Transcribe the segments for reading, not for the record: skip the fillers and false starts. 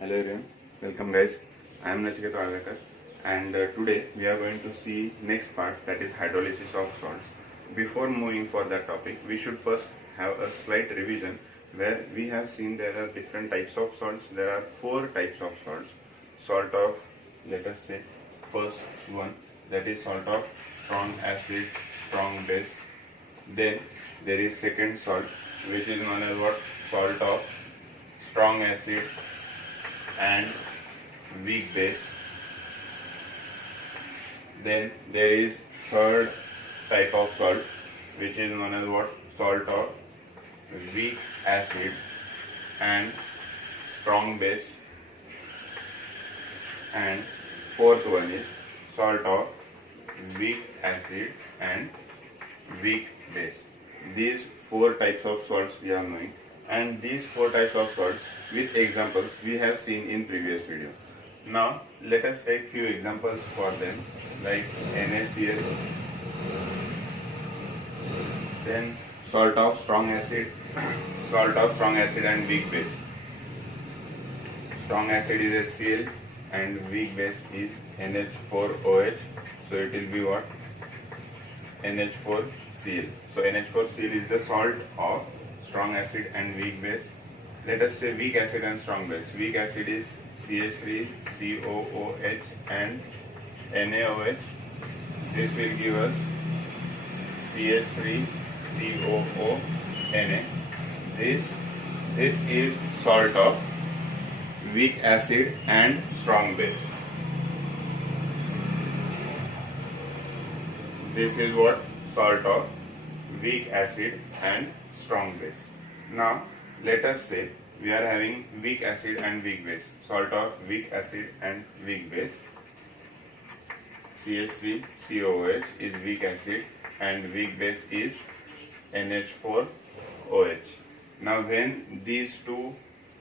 Hello everyone, welcome guys. I am Nachiketu and today we are going to see next part, that is hydrolysis of salts. Before moving for that topic, we should first have a slight revision where we have seen there are different types of salts. There are 4 types of salts. Salt of, let us say, first one, that is salt of strong acid, strong base. Then there is second salt, which is known as what? Salt of strong acid and weak base. Then there is third type of salt, which is known as what? Salt of weak acid and strong base. And fourth one is salt of weak acid and weak base. These 4 types of salts we are knowing, and these 4 types of salts with examples we have seen in previous video. Now let us take few examples for them, like NaCl, then salt of strong acid, salt of strong acid and weak base. Strong acid is HCl and weak base is NH4OH, so it will be what? NH4Cl. So NH4Cl is the salt of strong acid and weak base. Let us say weak acid and strong base. Weak acid is CH3COOH and NaOH. This will give us CH3COONa. This is salt of weak acid and strong base. This is what? Salt of weak acid and strong base. Now let us say we are having weak acid and weak base. Salt of weak acid and weak base. CH3COOH is weak acid and weak base is NH4OH. Now when these 2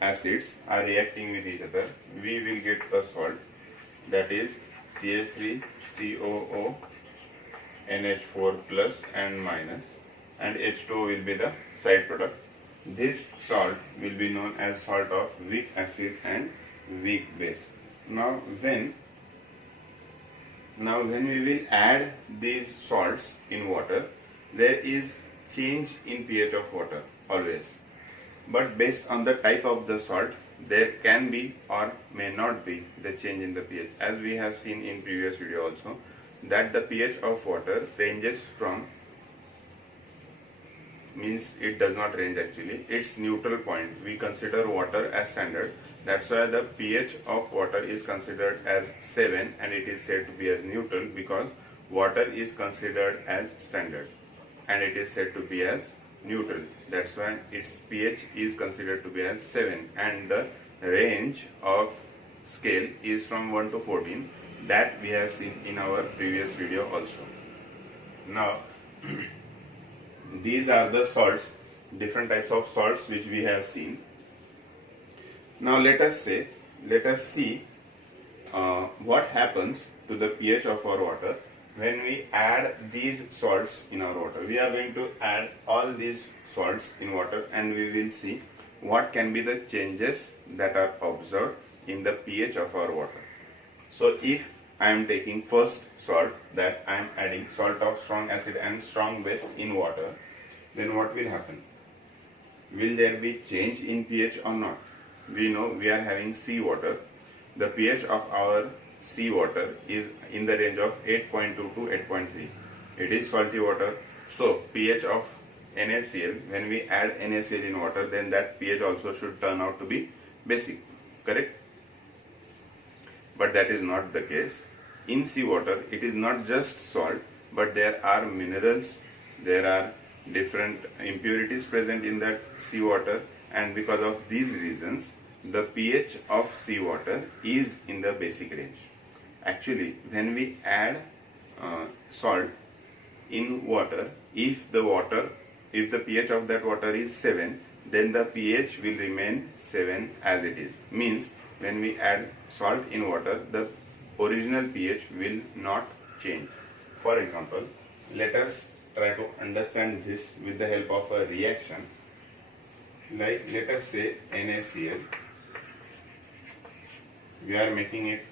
acids are reacting with each other, we will get a salt, that is CH3COO NH4 plus and minus, and H2O will be the side product. This salt will be known as salt of weak acid and weak base. Now when we will add these salts in water, there is change in pH of water always. But based on the type of the salt, there can be or may not be the change in the pH. As we have seen in previous video also, that the pH of water ranges from, means it does not range actually, its neutral point. We consider water as standard. That's why the pH of water is considered as 7 and it is said to be as neutral, because water is considered as standard and it is said to be as neutral. That's why its pH is considered to be as 7, and the range of scale is from 1 to 14. That we have seen in our previous video also. Now these are the salts, different types of salts which we have seen. Now let us see what happens to the pH of our water when we add these salts in our water. We are going to add all these salts in water and we will see what can be the changes that are observed in the pH of our water. So if I am taking first salt, that I am adding salt of strong acid and strong base in water, then what will happen? Will there be change in pH or not? We know we are having sea water. The pH of our sea water is in the range of 8.2 to 8.3. It is salty water. So pH of NaCl, when we add NaCl in water, then that pH also should turn out to be basic, correct? But that is not the case. In seawater, it is not just salt, but there are minerals, there are different impurities present in that seawater, and because of these reasons, the pH of seawater is in the basic range. Actually, when we add salt in water, if the pH of that water is 7, then the pH will remain 7 as it is. Means when we add salt in water, the original pH will not change. For example, let us try to understand this with the help of a reaction. Like let us say NaCl we are making it,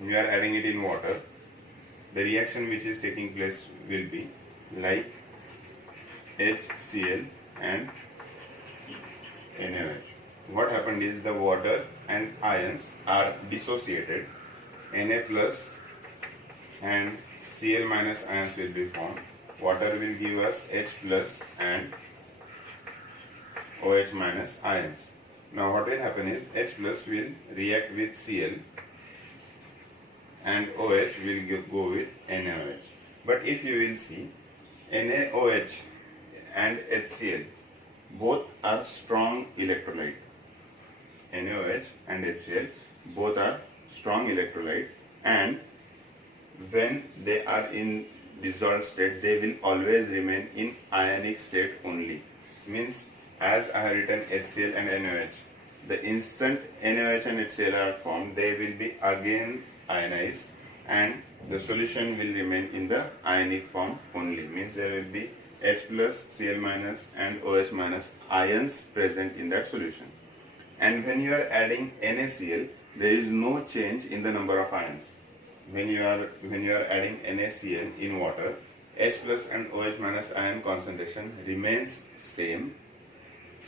we are adding it in water, the reaction which is taking place will be like HCl and NaOH. What happened is the water and ions are dissociated. Na plus and Cl minus ions will be formed. Water will give us H plus and OH minus ions. Now what will happen is H plus will react with Cl and OH will go with NaOH. But if you will see, NaOH and HCl both are strong electrolyte. NaOH and HCl both are strong electrolyte, and when they are in dissolved state they will always remain in ionic state only. Means as I have written HCl and NaOH, the instant NaOH and HCl are formed they will be again ionized and the solution will remain in the ionic form only. Means there will be H plus, Cl minus and OH minus ions present in that solution. And when you are adding NaCl, there is no change in the number of ions. When you are adding NaCl in water, H plus and OH minus ion concentration remains same.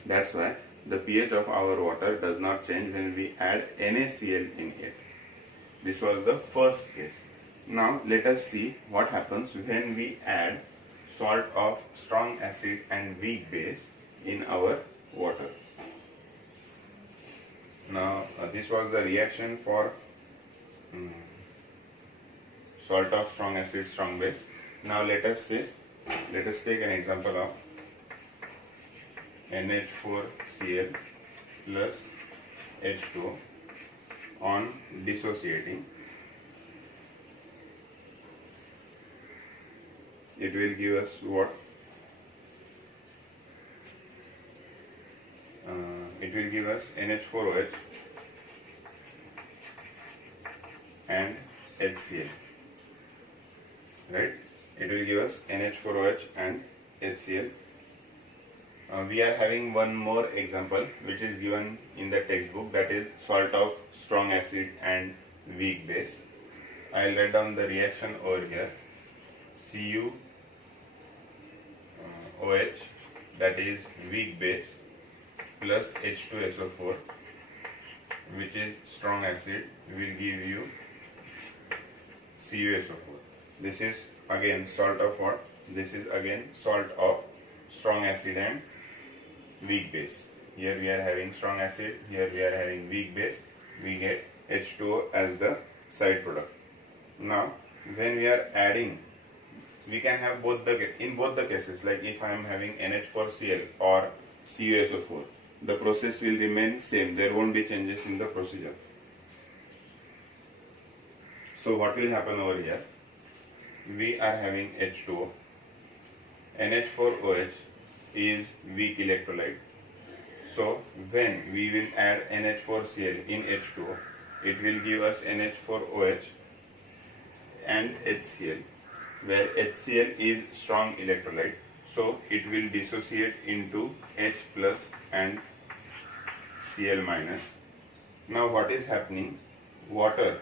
That's why the pH of our water does not change when we add NaCl in it. This was the first case. Now let us see what happens when we add salt of strong acid and weak base in our water. Now this was the reaction for salt of strong acid, strong base. Now let us take an example of NH4Cl plus H2O on dissociating. It will give us what? It will give us NH4OH and HCl. Right? It will give us NH4OH and HCl. We are having one more example which is given in the textbook, that is salt of strong acid and weak base. I will write down the reaction over here. CuOH, that is weak base, plus H2SO4, which is strong acid, will give you CuSO4. This is again salt of what? This is again salt of strong acid and weak base. Here we are having strong acid, here we are having weak base. We get H2O as the side product. Now when we are adding, we can have in both the cases, like if I am having NH4Cl or CuSO4, the process will remain same. There won't be changes in the procedure. So what will happen over here? We are having H2O. NH4OH is weak electrolyte. So when we will add NH4Cl in H2O, it will give us NH4OH and HCl, where HCl is strong electrolyte. So it will dissociate into H plus and Cl minus. Now what is happening? Water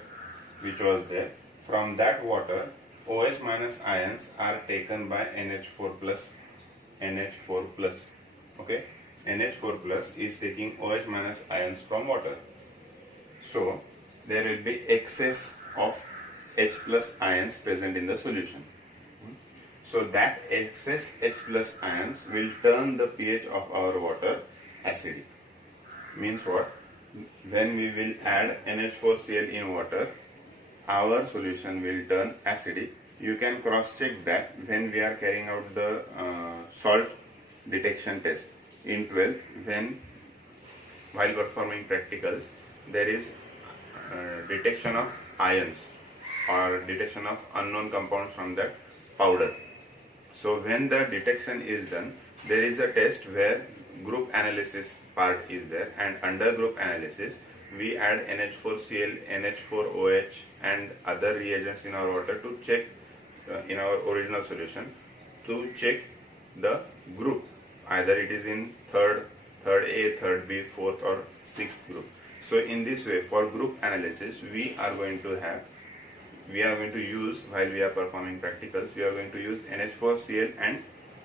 which was there, from that water OH minus ions are taken by NH4 plus. NH4 plus. Okay, NH4 plus is taking OH minus ions from water. So there will be excess of H plus ions present in the solution. So that excess H plus ions will turn the pH of our water acidic. Means what? When we will add NH4Cl in water, our solution will turn acidic. You can cross check that when we are carrying out the salt detection test in 12th, while performing practicals, there is detection of ions or detection of unknown compounds from that powder. So when the detection is done, there is a test where group analysis part is there, and under group analysis we add NH4Cl, NH4OH and other reagents in our water to check in our original solution, to check the group, either it is in third A, third B, fourth or sixth group. So in this way, for group analysis, we are going to use, while we are performing practicals, we are going to use NH4Cl and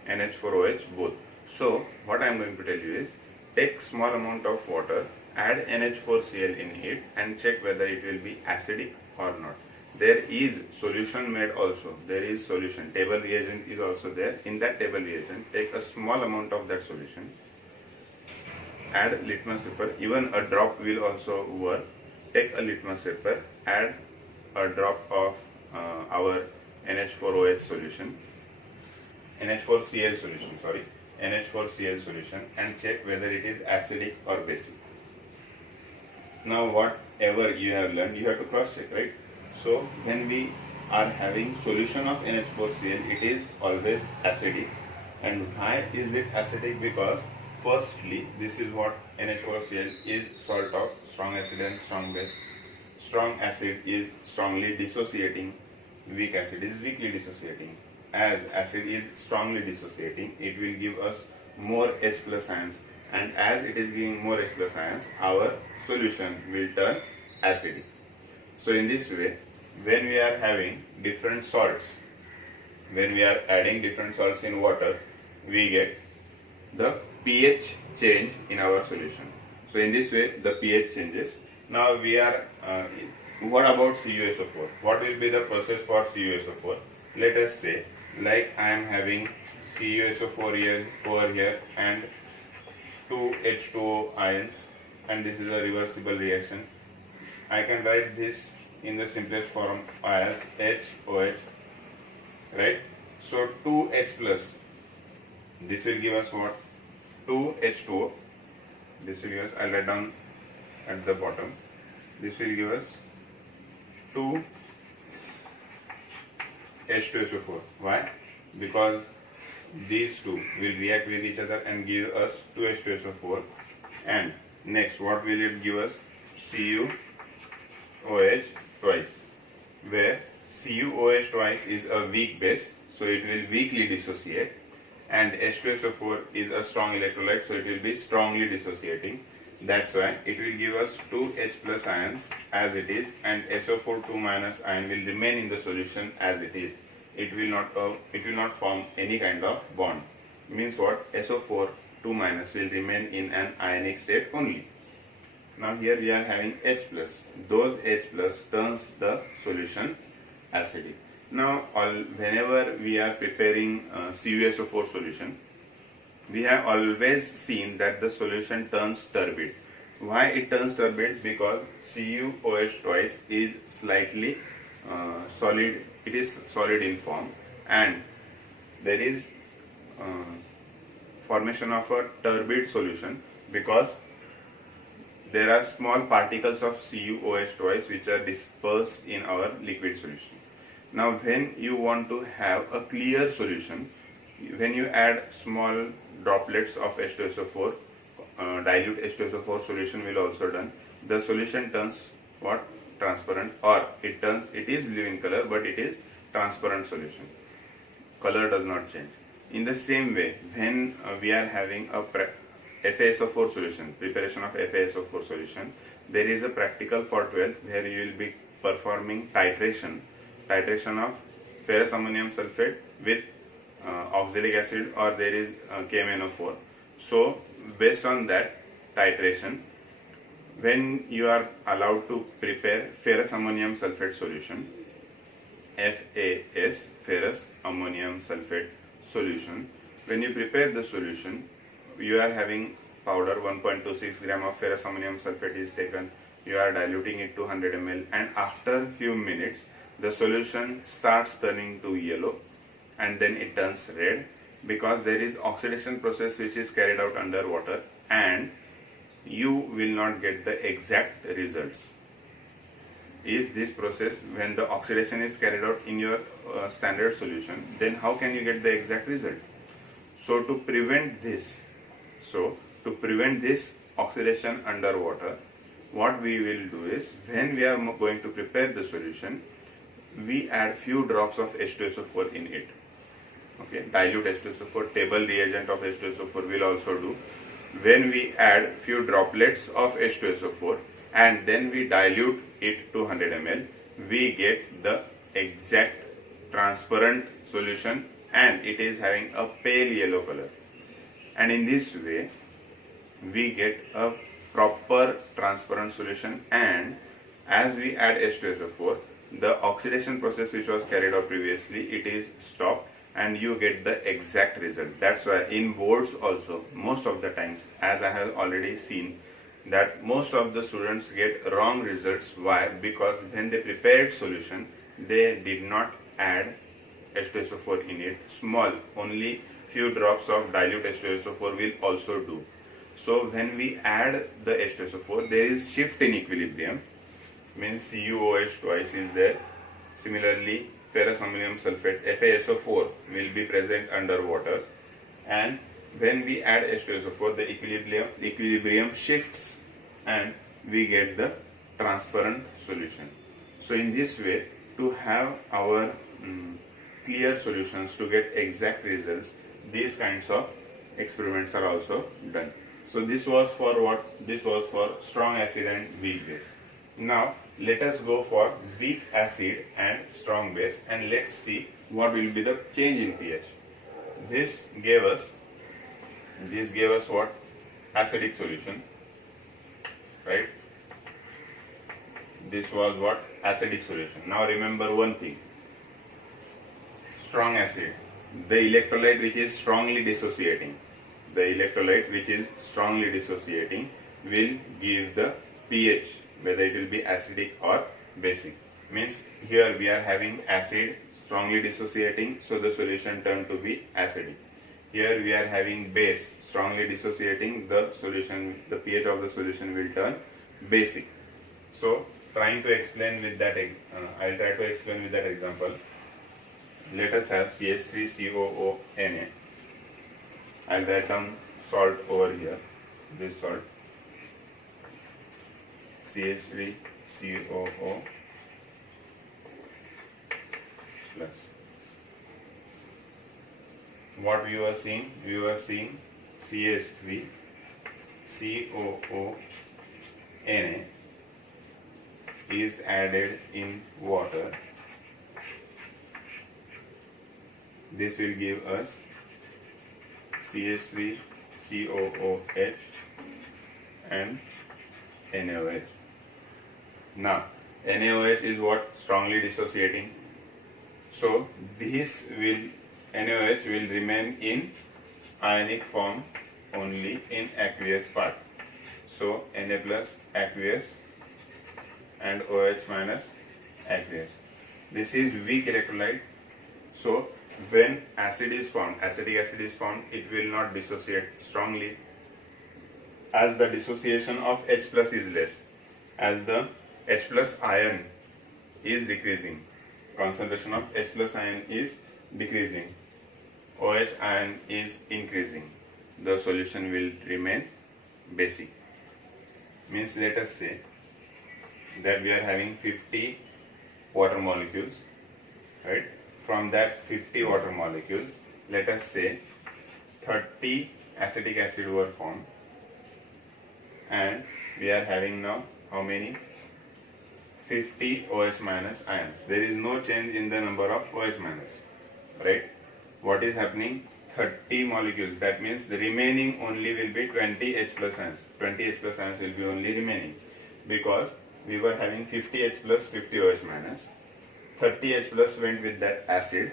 NH4OH both. So what I am going to tell you is, take small amount of water, add NH4Cl in it and check whether it will be acidic or not. There is solution made also. There is solution. Table reagent is also there. In that table reagent, take a small amount of that solution, add litmus paper. Even a drop will also work. Take a litmus paper, add a drop of our NH4OH solution, NH4Cl solution, sorry, NH4Cl solution, and check whether it is acidic or basic. Now whatever you have learned, you have to cross check, right? So when we are having solution of NH4Cl, it is always acidic. And why is it acidic? Because firstly, this is what NH4Cl is, salt of strong acid and strong base. Strong acid is strongly dissociating, weak acid is weakly dissociating. As acid is strongly dissociating, it will give us more H plus ions, and as it is giving more H plus ions, our solution will turn acidic. So in this way, when we are having different salts, when we are adding different salts in water, we get the pH change in our solution. So in this way, the pH changes. Now we are, what about CuSO4? What will be the process for CuSO4? Let us say, like I am having CuSO4 here, over here, and 2 H2O ions, and this is a reversible reaction. I can write this in the simplest form as HOH, right? So 2H plus, this will give us what? 2H2O. This will give us, I'll write down at the bottom, this will give us 2 H2SO4. Why? Because these two will react with each other and give us 2 H2SO4. And next, what will it give us? CuOH twice, where CuOH twice is a weak base, so it will weakly dissociate, and H2SO4 is a strong electrolyte, so it will be strongly dissociating. That's why it will give us 2 H plus ions as it is, and SO4 2 minus ion will remain in the solution as it is. It will not form any kind of bond. Means what? SO4 2 minus will remain in an ionic state only. Now here we are having H plus. Those H plus turns the solution acidic. Now whenever we are preparing CuSO4 solution, we have always seen that the solution turns turbid. Why it turns turbid? Because CuOH twice is slightly solid. It is solid in form, and there is formation of a turbid solution because there are small particles of CuOH twice which are dispersed in our liquid solution. Now when you want to have a clear solution, when you add small droplets of H2SO4, dilute H2SO4 solution will also done. The solution turns what? Transparent, or it is blue in color, but it is transparent solution. Color does not change. In the same way, when we are having a FaSO4 solution, preparation of FaSO4 solution, there is a practical for 12th where you will be performing titration of ferrous ammonium sulfate with oxalic acid, or there is KMnO4. So based on that titration, when you are allowed to prepare ferrous ammonium sulfate solution, FAS, ferrous ammonium sulfate solution, when you prepare the solution, you are having powder 1.26 gram of ferrous ammonium sulfate is taken, you are diluting it to 100 ml, and after few minutes the solution starts turning to yellow and then it turns red, because there is oxidation process which is carried out under water, and you will not get the exact results. If this process, when the oxidation is carried out in your standard solution, then how can you get the exact result? So to prevent this oxidation under water, what we will do is, when we are going to prepare the solution, we add few drops of H2SO4 in it. Okay, dilute H2SO4, table reagent of H2SO4 will also do. When we add few droplets of H2SO4, and then we dilute it to 100 ml, we get the exact transparent solution, and it is having a pale yellow color. And in this way we get a proper transparent solution, and as we add H2SO4, the oxidation process which was carried out previously, it is stopped and you get the exact result. That's why in boards also, most of the times, as I have already seen, that most of the students get wrong results. Why? Because when they prepared solution, they did not add H2SO4 in it. Small, only few drops of dilute H2SO4 will also do. So when we add the H2SO4, there is shift in equilibrium, means CuOH twice is there. Similarly, ferrous ammonium sulfate FaSO4 will be present under water, and when we add H2SO4, the equilibrium shifts and we get the transparent solution. So in this way, to have our clear solutions, to get exact results, these kinds of experiments are also done. So this was for what? This was for strong acid and weak base. Now let us go for weak acid and strong base, and let's see what will be the change in pH. This gave us what? Acidic solution, right? This was what? Acidic solution. Now remember one thing, strong acid, the electrolyte which is strongly dissociating, will give the pH, whether it will be acidic or basic. Means here we are having acid strongly dissociating, so the solution turned to be acidic. Here we are having base strongly dissociating, the pH of the solution will turn basic. So trying to explain with that, I'll try to explain with that example. Let us have CH3COO Na. I'll write down salt over here, this salt, CH3COO plus. What we were seeing? We were seeing CH3COO Na is added in water. This will give us CH3COOH and NaOH. Now NaOH is what? Strongly dissociating. So this NaOH will remain in ionic form only in aqueous part. So Na plus aqueous and OH minus aqueous. This is weak electrolyte. So when acid is formed, acetic acid is formed, it will not dissociate strongly, as the dissociation of H plus is less, as the H plus ion is decreasing, concentration of H plus ion is decreasing, OH ion is increasing, the solution will remain basic. Means let us say that we are having 50 water molecules, right? From that 50 water molecules, let us say 30 acetic acid were formed, and we are having now how many? 50 OH minus ions. There is no change in the number of OH minus, right? What is happening? 30 molecules, that means the remaining only will be 20 H plus ions. 20 H plus ions will be only remaining, because we were having 50 H plus 50 OH minus. 30 H plus went with that acid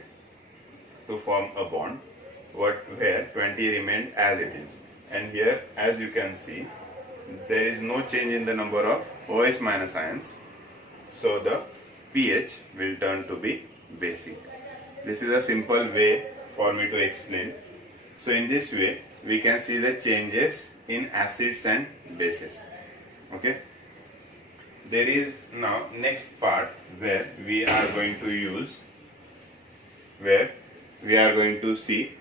to form a bond, where 20 remained as it is. And here, as you can see, there is no change in the number of OH minus ions, so the pH will turn to be basic. This is a simple way for me to explain. So in this way, we can see the changes in acids and bases. Okay. There is now next part where we are going to see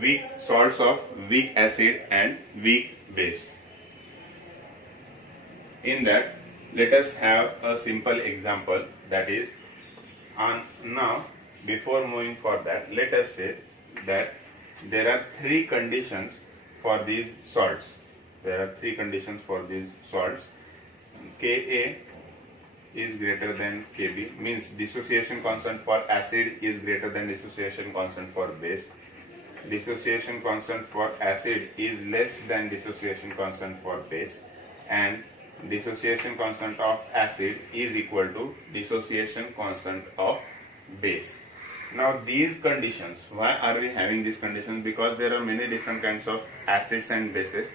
weak salts of weak acid and weak base. In that, let us have a simple example, that is, now before moving for that, let us say that there are three conditions for these salts. Ka is greater than Kb, means dissociation constant for acid is greater than dissociation constant for base. Dissociation constant for acid is less than dissociation constant for base, and dissociation constant of acid is equal to dissociation constant of base. Now these conditions, why are we having these conditions? Because there are many different kinds of acids and bases.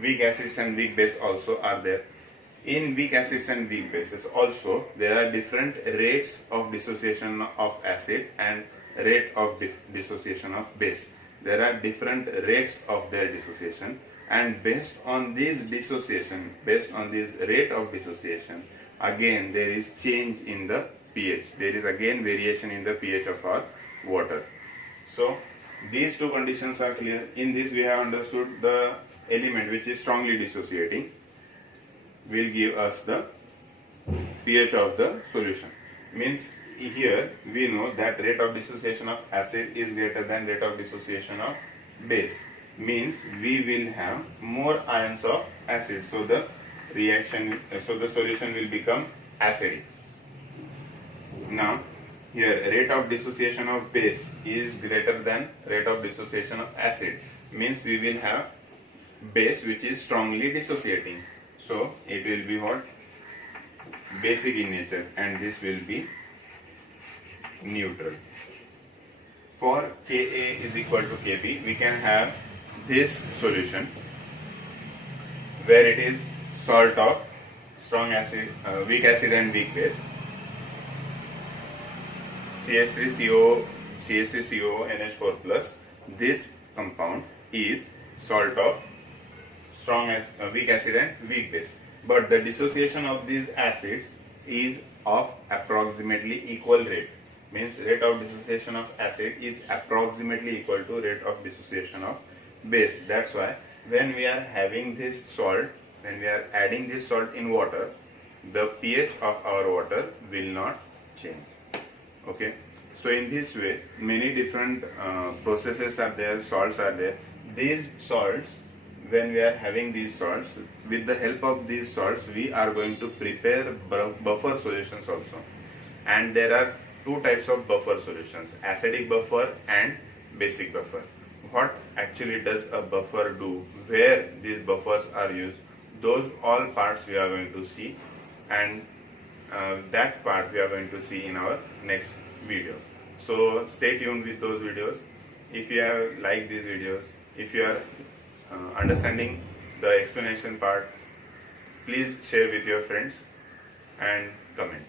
Weak acids and weak base also are there. In weak acids and weak bases also there are different rates of dissociation of acid and rate of dissociation of base. There are different rates of their dissociation, and based on this dissociation, based on this rate of dissociation, again there is change in the pH. There is again variation in the pH of our water. So these two conditions are clear. In this we have understood the element which is strongly dissociating will give us the pH of the solution. Means here we know that rate of dissociation of acid is greater than rate of dissociation of base. Means we will have more ions of acid. So the solution will become acidic. Now here rate of dissociation of base is greater than rate of dissociation of acid. Means we will have base which is strongly dissociating. So it will be what? Basic in nature, and this will be neutral. For Ka is equal to Kb, we can have this solution where it is salt of strong acid, weak acid and weak base. CH3CO, NH4 plus. This compound is salt of weak acid and weak base, but the dissociation of these acids is of approximately equal rate. Means rate of dissociation of acid is approximately equal to rate of dissociation of base. That's why when we are having this salt, when we are adding this salt in water, the pH of our water will not change. Okay, so in this way many different processes are there, salts are there. These salts, when we are having these salts, with the help of these salts we are going to prepare buffer solutions also. And there are two types of buffer solutions, acidic buffer and basic buffer. What actually does a buffer do, where these buffers are used, those all parts we are going to see, and that part we are going to see in our next video. So stay tuned with those videos. If you have liked these videos, if you are understanding the explanation part, please share with your friends and comment.